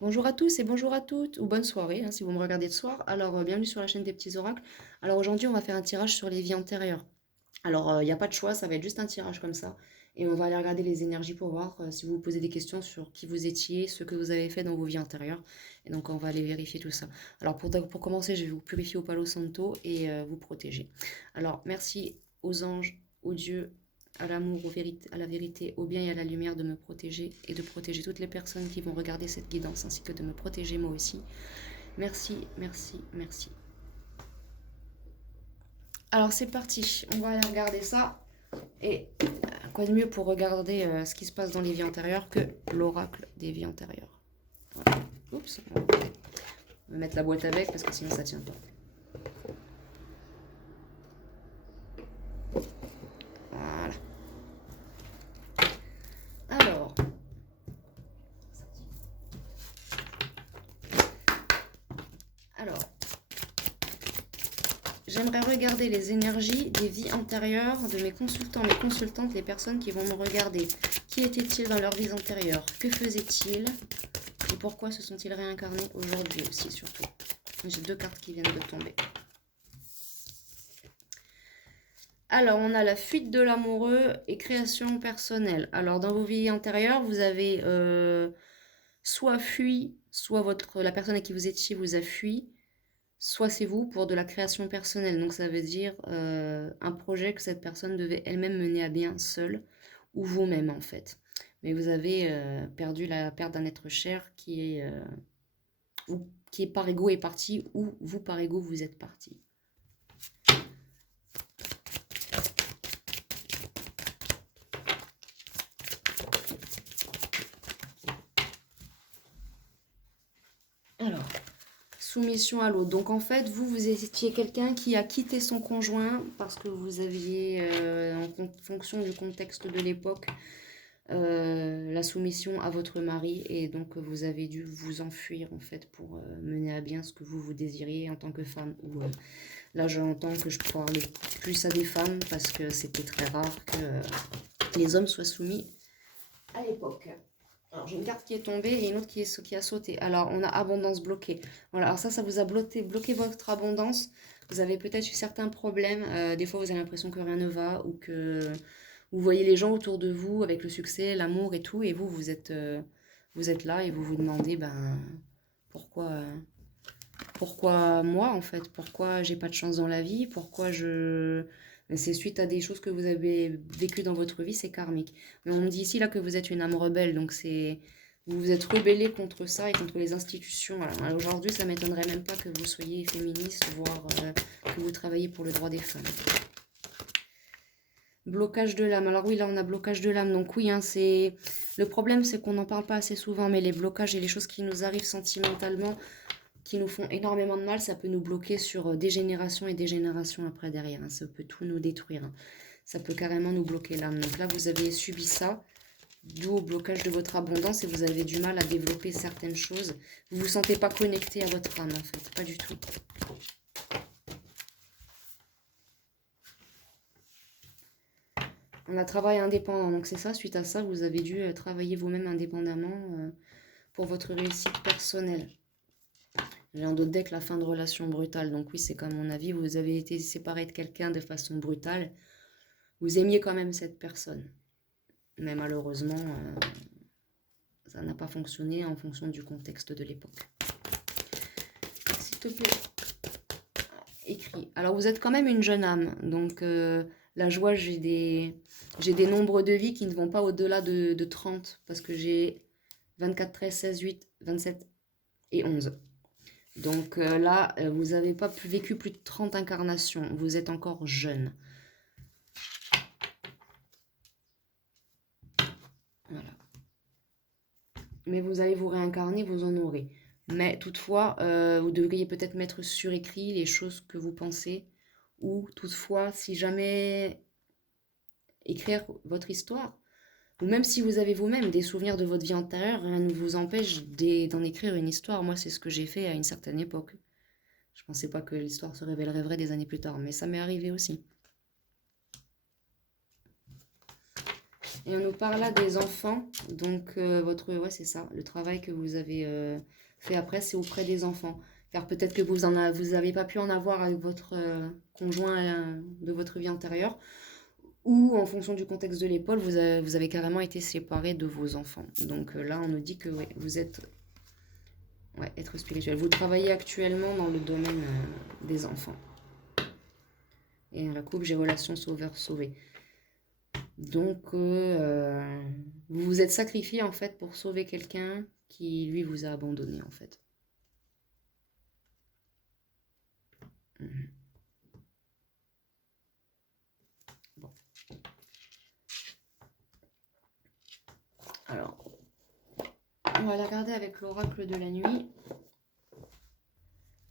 Bonjour à tous et bonjour à toutes, ou bonne soirée si vous me regardez de soir. Alors, bienvenue sur la chaîne des petits oracles. Alors aujourd'hui, on va faire un tirage sur les vies antérieures. Alors, il n'y a pas de choix, ça va être juste un tirage comme ça. Et on va aller regarder les énergies pour voir si vous vous posez des questions sur qui vous étiez, ce que vous avez fait dans vos vies antérieures. Et donc, on va aller vérifier tout ça. Alors, pour commencer, je vais vous purifier au Palo Santo et vous protéger. Alors, merci aux anges, aux dieux, à l'amour, à la vérité, au bien et à la lumière de me protéger et de protéger toutes les personnes qui vont regarder cette guidance, ainsi que de me protéger moi aussi. Merci, merci, merci. Alors c'est parti, on va aller regarder ça. Et quoi de mieux pour regarder ce qui se passe dans les vies antérieures que l'oracle des vies antérieures. Voilà. Oups, on va mettre la boîte avec parce que sinon ça tient pas. Voilà. Alors, alors, j'aimerais regarder les énergies des vies antérieures de mes consultants, mes consultantes, les personnes qui vont me regarder. Qui étaient-ils dans leurs vies antérieures? Que faisaient-ils? Et pourquoi se sont-ils réincarnés aujourd'hui aussi, surtout? J'ai deux cartes qui viennent de tomber. Alors, on a la fuite de l'amoureux et création personnelle. Alors, dans vos vies antérieures, vous avez soit fui, soit la personne à qui vous étiez vous a fui, soit c'est vous pour de la création personnelle. Donc, ça veut dire un projet que cette personne devait elle-même mener à bien seule, ou vous-même en fait. Mais vous avez perdu la perte d'un être cher qui est par ego est parti, ou vous par ego vous êtes parti. Alors, soumission à l'autre. Donc en fait, vous étiez quelqu'un qui a quitté son conjoint parce que vous aviez, en fonction du contexte de l'époque, la soumission à votre mari et donc vous avez dû vous enfuir en fait pour mener à bien ce que vous désiriez en tant que femme. Ou là, j'entends que je parle plus à des femmes parce que c'était très rare que les hommes soient soumis à l'époque. Alors, j'ai une carte qui est tombée et une autre qui a sauté. Alors, on a abondance bloquée. Voilà, alors ça vous a bloqué votre abondance. Vous avez peut-être eu certains problèmes. Des fois, vous avez l'impression que rien ne va ou que vous voyez les gens autour de vous avec le succès, l'amour et tout. Et vous êtes là et vous vous demandez, pourquoi, pourquoi moi, en fait? Pourquoi j'ai pas de chance dans la vie? Pourquoi je... C'est suite à des choses que vous avez vécues dans votre vie, c'est karmique. Mais on me dit ici là que vous êtes une âme rebelle, donc c'est... Vous vous êtes rebellé contre ça et contre les institutions. Alors, aujourd'hui, ça m'étonnerait même pas que vous soyez féministe, voire que vous travaillez pour le droit des femmes. Blocage de l'âme. Alors oui, là, on a blocage de l'âme. Donc oui, c'est... Le problème, c'est qu'on n'en parle pas assez souvent, mais les blocages et les choses qui nous arrivent sentimentalement, qui nous font énormément de mal, ça peut nous bloquer sur des générations et des générations après derrière. Ça peut tout nous détruire. Ça peut carrément nous bloquer l'âme. Donc là, vous avez subi ça, d'où au blocage de votre abondance et vous avez du mal à développer certaines choses. Vous ne vous sentez pas connecté à votre âme en fait, pas du tout. On a travail indépendant, donc c'est ça, suite à ça, vous avez dû travailler vous-même indépendamment pour votre réussite personnelle. J'ai un d'autres deck, la fin de relation brutale. Donc oui, c'est comme mon avis, vous avez été séparé de quelqu'un de façon brutale. Vous aimiez quand même cette personne. Mais malheureusement, ça n'a pas fonctionné en fonction du contexte de l'époque. S'il te plaît, écrit. Alors vous êtes quand même une jeune âme. Donc la joie, j'ai des nombres de vie qui ne vont pas au-delà de 30. Parce que j'ai 24, 13, 16, 8, 27 et 11. Donc là, vous n'avez pas vécu plus de 30 incarnations. Vous êtes encore jeune. Voilà. Mais vous allez vous réincarner, vous en aurez. Mais toutefois, vous devriez peut-être mettre sur écrit les choses que vous pensez. Ou toutefois, si jamais écrire votre histoire. Ou même si vous avez vous-même des souvenirs de votre vie antérieure, rien ne vous empêche d'en écrire une histoire. Moi, c'est ce que j'ai fait à une certaine époque. Je pensais pas que l'histoire se révélerait vraie des années plus tard, mais ça m'est arrivé aussi. Et on nous parle là des enfants. Donc, ouais, c'est ça. Le travail que vous avez fait après, c'est auprès des enfants. Car peut-être que vous avez pas pu en avoir avec votre conjoint de votre vie antérieure. Ou en fonction du contexte de l'épaule, vous avez carrément été séparés de vos enfants. Donc là, on nous dit que ouais, vous êtes être spirituel. Vous travaillez actuellement dans le domaine des enfants. Et dans la coupe, j'ai relation sauveur-sauvé. Donc, vous vous êtes sacrifié en fait pour sauver quelqu'un qui, lui, vous a abandonné en fait. Bon. Alors, on va la regarder avec l'oracle de la nuit.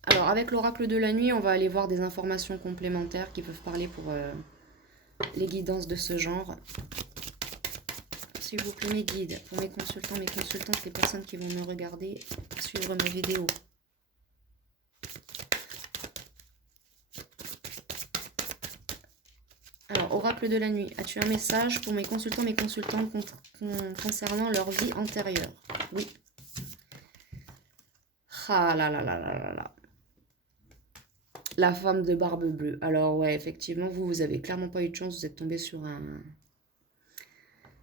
Alors, avec l'oracle de la nuit, on va aller voir des informations complémentaires qui peuvent parler pour les guidances de ce genre. S'il vous plaît, mes guides, pour mes consultantes, les personnes qui vont me regarder, suivre mes vidéos. Alors, oracle de la nuit, as-tu un message pour mes consultants, mes consultantes concernant leur vie antérieure? Oui. Ah là là là là là là. La femme de barbe bleue. Alors ouais, effectivement, vous avez clairement pas eu de chance, vous êtes tombé sur un...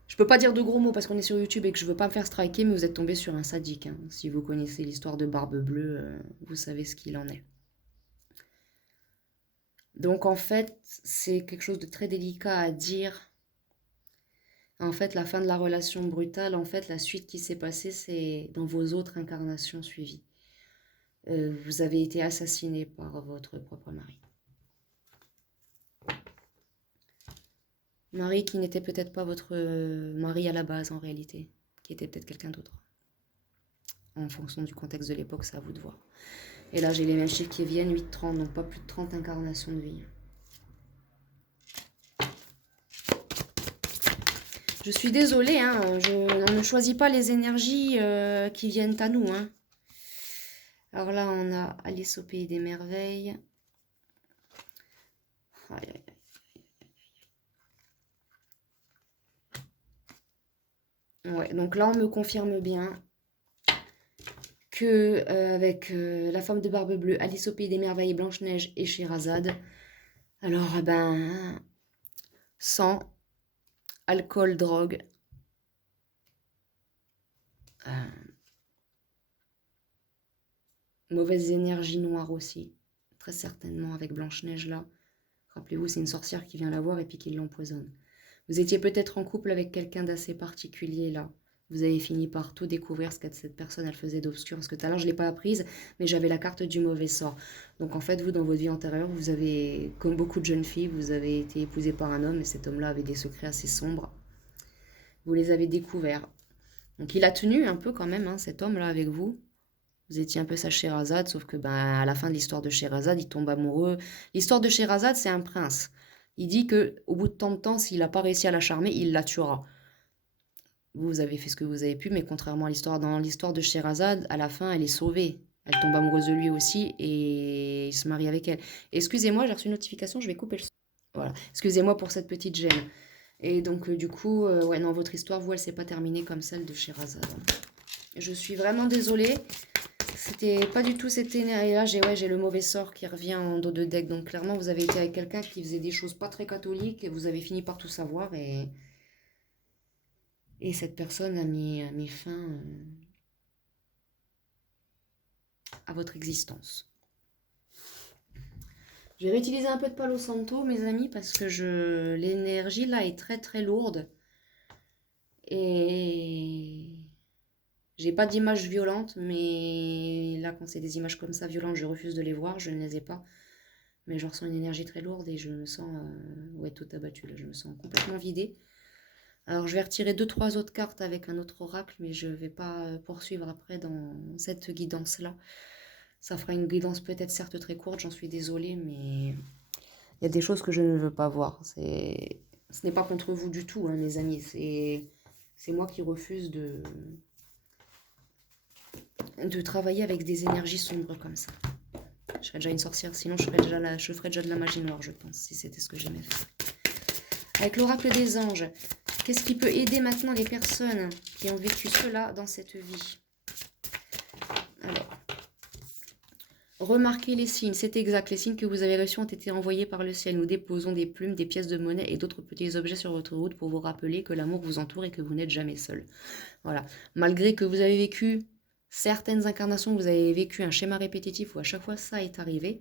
Je peux pas dire de gros mots parce qu'on est sur YouTube et que je veux pas me faire striker, mais vous êtes tombé sur un sadique. Hein. Si vous connaissez l'histoire de barbe bleue, vous savez ce qu'il en est. Donc en fait, c'est quelque chose de très délicat à dire. En fait, la fin de la relation brutale, en fait, la suite qui s'est passée, c'est dans vos autres incarnations suivies. Vous avez été assassiné par votre propre mari. Mari qui n'était peut-être pas votre mari à la base en réalité, qui était peut-être quelqu'un d'autre. En fonction du contexte de l'époque, c'est à vous de voir. Et là, j'ai les mêmes chiffres qui viennent, 8-30, donc pas plus de 30 incarnations de vie. Je suis désolée, hein, on ne choisit pas les énergies qui viennent à nous. Hein. Alors là, on a Alice au pays des merveilles. Aïe, aïe, aïe. Ouais, donc là, on me confirme bien que avec la femme de barbe bleue, Alice au pays des merveilles, Blanche-Neige et Scheherazade, alors, ben, sang, alcool, drogue, mauvaises énergies noires aussi, très certainement avec Blanche-Neige là. Rappelez-vous, c'est une sorcière qui vient la voir et puis qui l'empoisonne. Vous étiez peut-être en couple avec quelqu'un d'assez particulier là. Vous avez fini par tout découvrir ce que cette personne elle faisait d'obscur. Parce que tout à l'heure, je ne l'ai pas apprise, mais j'avais la carte du mauvais sort. Donc en fait, vous, dans votre vie antérieure, vous avez, comme beaucoup de jeunes filles, vous avez été épousée par un homme et cet homme-là avait des secrets assez sombres. Vous les avez découverts. Donc il a tenu un peu quand même, hein, cet homme-là, avec vous. Vous étiez un peu sa Scheherazade, sauf que ben, à la fin de l'histoire de Scheherazade, il tombe amoureux. L'histoire de Scheherazade, c'est un prince. Il dit que au bout de tant de temps, s'il n'a pas réussi à la charmer, il la tuera. Vous avez fait ce que vous avez pu, mais contrairement à l'histoire, dans l'histoire de Scheherazade, à la fin, elle est sauvée. Elle tombe amoureuse de lui aussi et il se marie avec elle. Excusez-moi, j'ai reçu une notification, je vais couper le son. Voilà. Excusez-moi pour cette petite gêne. Et donc, du coup, ouais, non, votre histoire, vous, elle s'est pas terminée comme celle de Scheherazade. Je suis vraiment désolée. C'était pas du tout cette énergie. Et là, j'ai le mauvais sort qui revient en dos de deck. Donc, clairement, vous avez été avec quelqu'un qui faisait des choses pas très catholiques et vous avez fini par tout savoir. Et cette personne a mis fin à votre existence. Je vais réutiliser un peu de Palo Santo, mes amis, parce que l'énergie là est très très lourde. Et j'ai pas d'images violentes, mais là, quand c'est des images comme ça violentes, je refuse de les voir, je ne les ai pas. Mais je ressens une énergie très lourde et je me sens ouais, tout abattu là, je me sens complètement vidée. Alors, je vais retirer 2-3 autres cartes avec un autre oracle, mais je ne vais pas poursuivre après dans cette guidance-là. Ça fera une guidance peut-être certes très courte, j'en suis désolée, mais il y a des choses que je ne veux pas voir. Ce n'est pas contre vous du tout, hein, mes amis. C'est moi qui refuse de travailler avec des énergies sombres comme ça. Je serais déjà une sorcière, sinon je ferais déjà de la magie noire, je pense, si c'était ce que j'aimais faire. Avec l'oracle des anges, qu'est-ce qui peut aider maintenant les personnes qui ont vécu cela dans cette vie? Alors, remarquez les signes, c'est exact. Les signes que vous avez reçus ont été envoyés par le ciel. Nous déposons des plumes, des pièces de monnaie et d'autres petits objets sur votre route pour vous rappeler que l'amour vous entoure et que vous n'êtes jamais seul. Voilà. Malgré que vous avez vécu certaines incarnations, vous avez vécu un schéma répétitif où à chaque fois ça est arrivé,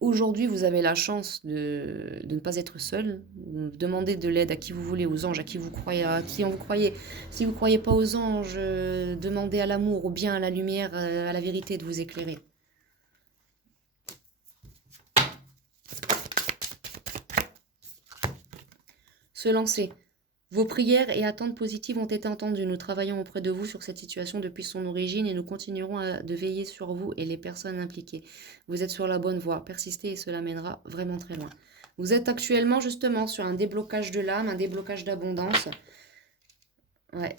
aujourd'hui vous avez la chance de ne pas être seul. Demandez de l'aide à qui vous voulez, aux anges, à qui vous croyez, à qui en vous croyez. Si vous ne croyez pas aux anges, demandez à l'amour, au bien, à la lumière, à la vérité de vous éclairer. Se lancer. Vos prières et attentes positives ont été entendues. Nous travaillons auprès de vous sur cette situation depuis son origine et nous continuerons de veiller sur vous et les personnes impliquées. Vous êtes sur la bonne voie. Persistez et cela mènera vraiment très loin. Vous êtes actuellement justement sur un déblocage de l'âme, un déblocage d'abondance. Ouais.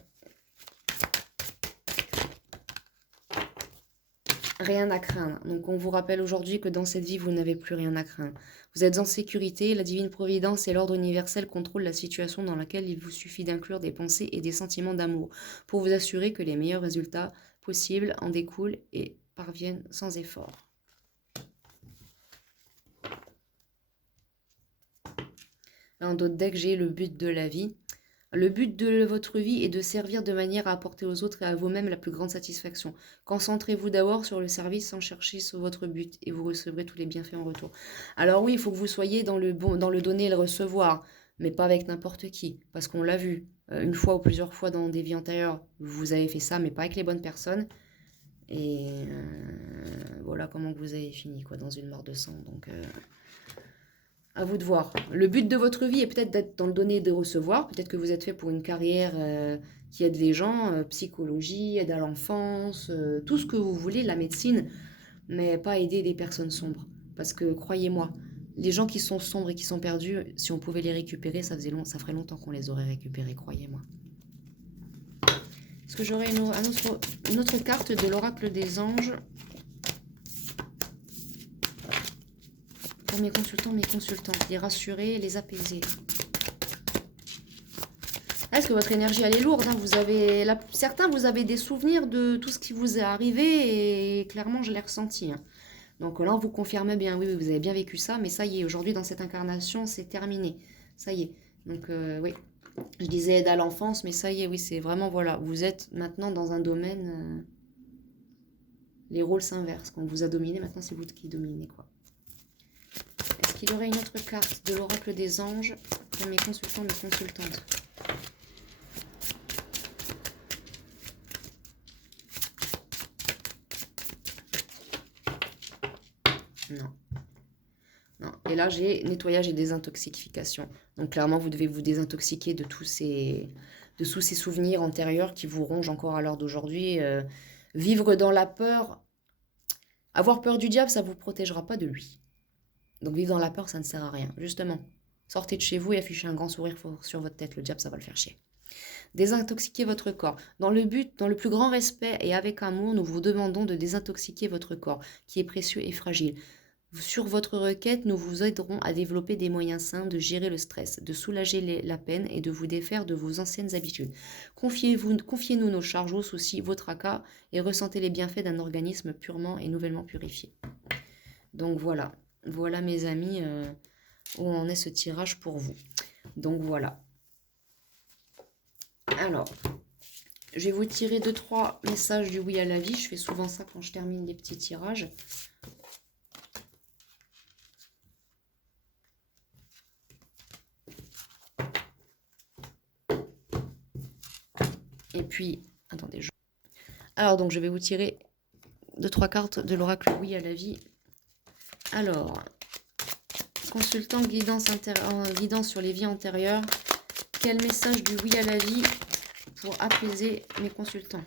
Rien à craindre. Donc on vous rappelle aujourd'hui que dans cette vie, vous n'avez plus rien à craindre. Vous êtes en sécurité, la divine providence et l'ordre universel contrôlent la situation dans laquelle il vous suffit d'inclure des pensées et des sentiments d'amour pour vous assurer que les meilleurs résultats possibles en découlent et parviennent sans effort. Là, en d'autres decks, j'ai le but de la vie. Le but de votre vie est de servir de manière à apporter aux autres et à vous-même la plus grande satisfaction. Concentrez-vous d'abord sur le service sans chercher sur votre but et vous recevrez tous les bienfaits en retour. Alors oui, il faut que vous soyez dans le donner et le recevoir, mais pas avec n'importe qui, parce qu'on l'a vu une fois ou plusieurs fois dans des vies antérieures. Vous avez fait ça, mais pas avec les bonnes personnes. Et voilà comment vous avez fini, quoi, dans une mare de sang. Donc à vous de voir. Le but de votre vie est peut-être d'être dans le donner et de recevoir. Peut-être que vous êtes fait pour une carrière qui aide les gens, psychologie, aide à l'enfance, tout ce que vous voulez, la médecine, mais pas aider des personnes sombres. Parce que croyez-moi, les gens qui sont sombres et qui sont perdus, si on pouvait les récupérer, ça ferait longtemps qu'on les aurait récupérés, croyez-moi. Est-ce que j'aurais une autre carte de l'oracle des anges pour mes consultantes, les rassurer, les apaiser. Est-ce que votre énergie elle est lourde, hein, certains vous avez des souvenirs de tout ce qui vous est arrivé et clairement je l'ai ressenti. Hein. Donc là on vous confirme bien, oui, vous avez bien vécu ça, mais ça y est, aujourd'hui dans cette incarnation c'est terminé. Ça y est. Donc oui, je disais aide à l'enfance, mais ça y est, oui, c'est vraiment voilà, vous êtes maintenant dans un domaine, les rôles s'inversent. Quand on vous a dominé, maintenant c'est vous qui dominez quoi. Est-ce qu'il y aurait une autre carte de l'oracle des anges pour mes consultants, mes consultantes? Non. Non. Et là, j'ai nettoyage et désintoxication. Donc clairement, vous devez vous désintoxiquer de tous ces souvenirs antérieurs qui vous rongent encore à l'heure d'aujourd'hui. Vivre dans la peur, avoir peur du diable, ça ne vous protégera pas de lui. Donc vivre dans la peur, ça ne sert à rien. Justement, sortez de chez vous et affichez un grand sourire sur votre tête. Le diable, ça va le faire chier. Désintoxiquer votre corps. Dans le plus grand respect et avec amour, nous vous demandons de désintoxiquer votre corps, qui est précieux et fragile. Sur votre requête, nous vous aiderons à développer des moyens sains de gérer le stress, de soulager la peine et de vous défaire de vos anciennes habitudes. Confiez-nous nos charges, vos soucis, vos tracas et ressentez les bienfaits d'un organisme purement et nouvellement purifié. Donc voilà. Voilà mes amis, où en est ce tirage pour vous. Donc voilà. Alors, je vais vous tirer 2-3 messages du oui à la vie. Je fais souvent ça quand je termine les petits tirages. Et puis, attendez. Alors donc, je vais vous tirer 2-3 cartes de l'oracle oui à la vie. Alors, consultant guidance sur les vies antérieures. Quel message du oui à la vie pour apaiser mes consultants?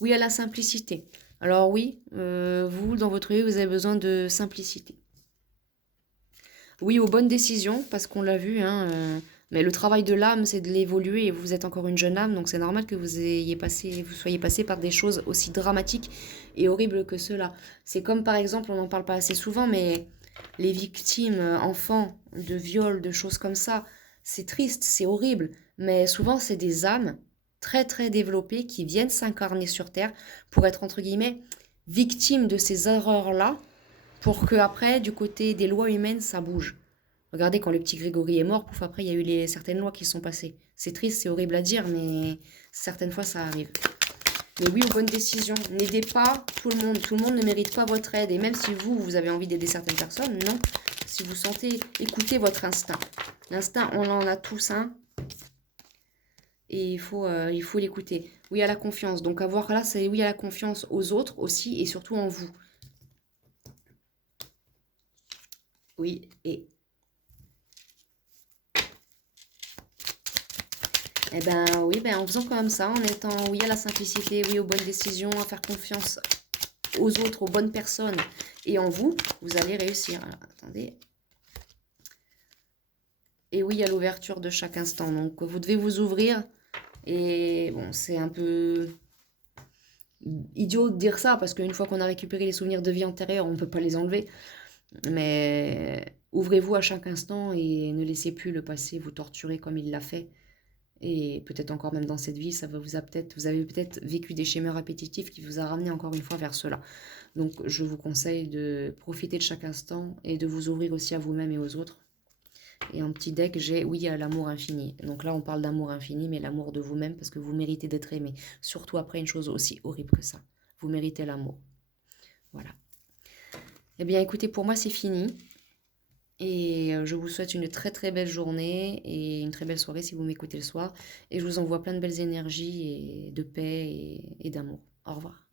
Oui à la simplicité. Alors oui, vous, dans votre vie, vous avez besoin de simplicité. Oui aux bonnes décisions, parce qu'on l'a vu, hein, mais le travail de l'âme, c'est de l'évoluer, et vous êtes encore une jeune âme, donc c'est normal que vous soyez passé par des choses aussi dramatiques et horribles que cela. C'est comme par exemple, on n'en parle pas assez souvent, mais les victimes, enfants, de viols, de choses comme ça, c'est triste, c'est horrible. mais souvent c'est des âmes très très développées qui viennent s'incarner sur Terre pour être entre guillemets victimes de ces erreurs-là, pour que après, du côté des lois humaines, ça bouge. Regardez, quand le petit Grégory est mort, pouf, après, il y a eu certaines lois qui sont passées. C'est triste, c'est horrible à dire, mais certaines fois, ça arrive. Mais oui, aux bonnes décisions. N'aidez pas tout le monde. Tout le monde ne mérite pas votre aide. Et même si vous avez envie d'aider certaines personnes, non. Si vous sentez, écoutez votre instinct. L'instinct, on en a tous un. Et il faut l'écouter. Oui à la confiance. Donc avoir là, c'est oui à la confiance aux autres aussi et surtout en vous. Oui, et eh ben oui, ben en faisant comme ça, en étant oui à la simplicité, oui aux bonnes décisions, à faire confiance aux autres, aux bonnes personnes et en vous, vous allez réussir. Alors, attendez. Et oui à l'ouverture de chaque instant. Donc vous devez vous ouvrir. Et bon, c'est un peu idiot de dire ça parce qu'une fois qu'on a récupéré les souvenirs de vie antérieure, on ne peut pas les enlever. Mais ouvrez-vous à chaque instant et ne laissez plus le passé vous torturer comme il l'a fait. Et peut-être encore même dans cette vie, vous avez peut-être vécu des schémas répétitifs qui vous a ramené encore une fois vers cela. Donc je vous conseille de profiter de chaque instant et de vous ouvrir aussi à vous-même et aux autres. Et en petit deck, j'ai oui à l'amour infini. Donc là, on parle d'amour infini, mais l'amour de vous-même parce que vous méritez d'être aimé. Surtout après une chose aussi horrible que ça. Vous méritez l'amour. Voilà. Eh bien, écoutez, pour moi, c'est fini. Et je vous souhaite une très très belle journée et une très belle soirée si vous m'écoutez le soir. Et je vous envoie plein de belles énergies et de paix et d'amour. Au revoir.